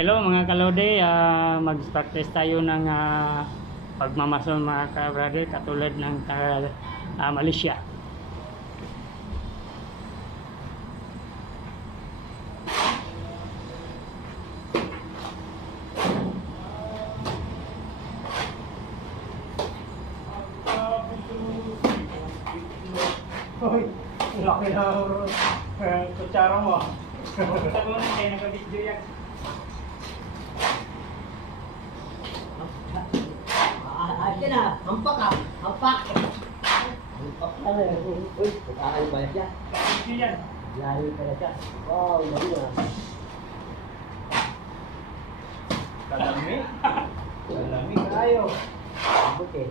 Hello mga kalode, mag-practice tayo ng pagmamason mga ka-brother katulad ng Malaysia. Hoy, laki na kutsara mo. Sabi mo na kayo nag-video yan. Ayan na, hampak ka, hampak. Hampak ka na. Uy, pagkakal pala siya. Video yan. Lalo pala siya. Wow, lalo na. Kalami. Kalami kayo. Okay.